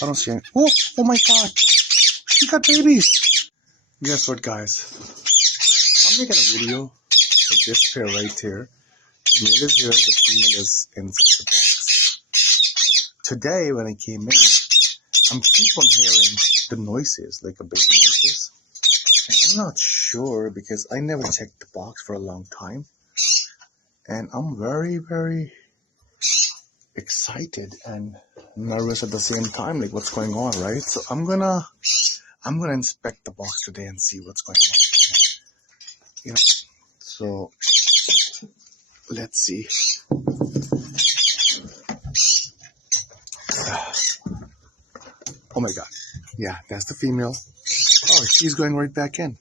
I don't see any. Oh my God. She got babies. Guess what, guys? I'm making a video for this pair right here. The male is here, the female is inside the box. Today, when I came in, I'm keep on hearing the noises, like a baby noises. And I'm not sure because I never checked the box for a long time. And I'm very, very excited and nervous at the same time, like what's going on, right? So I'm gonna inspect the box today and see what's going on. You know, so let's see. Oh my God. Yeah, that's the female. Oh, she's going right back in.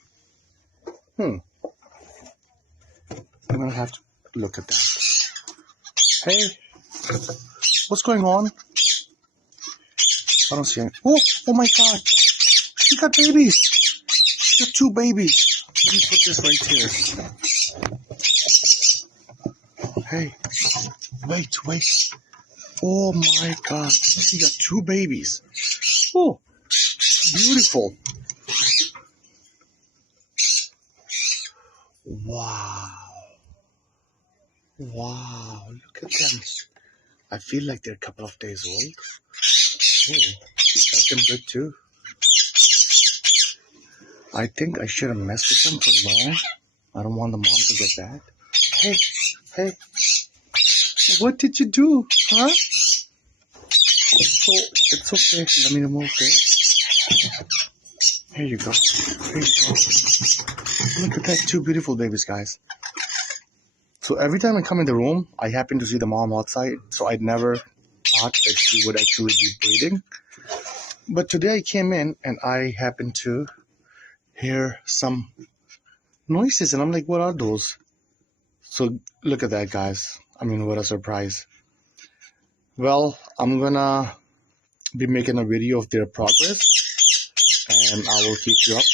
I'm gonna have to look at that. Hey, what's going on? I don't see any. Oh my God. She got babies. She got 2 babies. Let me put this right here. Hey, wait. Oh my God. She got 2 babies. Oh, beautiful. Wow, look at them. I feel like they're a couple of days old. Oh, she got them good too. I think I should have messed with them for long. I don't want the mom to get bad. Hey, what did you do, huh? So, it's okay. Let me remove this. Here you go. Look at that, 2 beautiful babies, guys. So every time I come in the room, I happen to see the mom outside. So I never thought that she would actually be breeding. But today I came in and I happened to hear some noises. And I'm like, what are those? So look at that, guys. I mean, what a surprise. Well, I'm gonna be making a video of their progress. And I will keep you updated.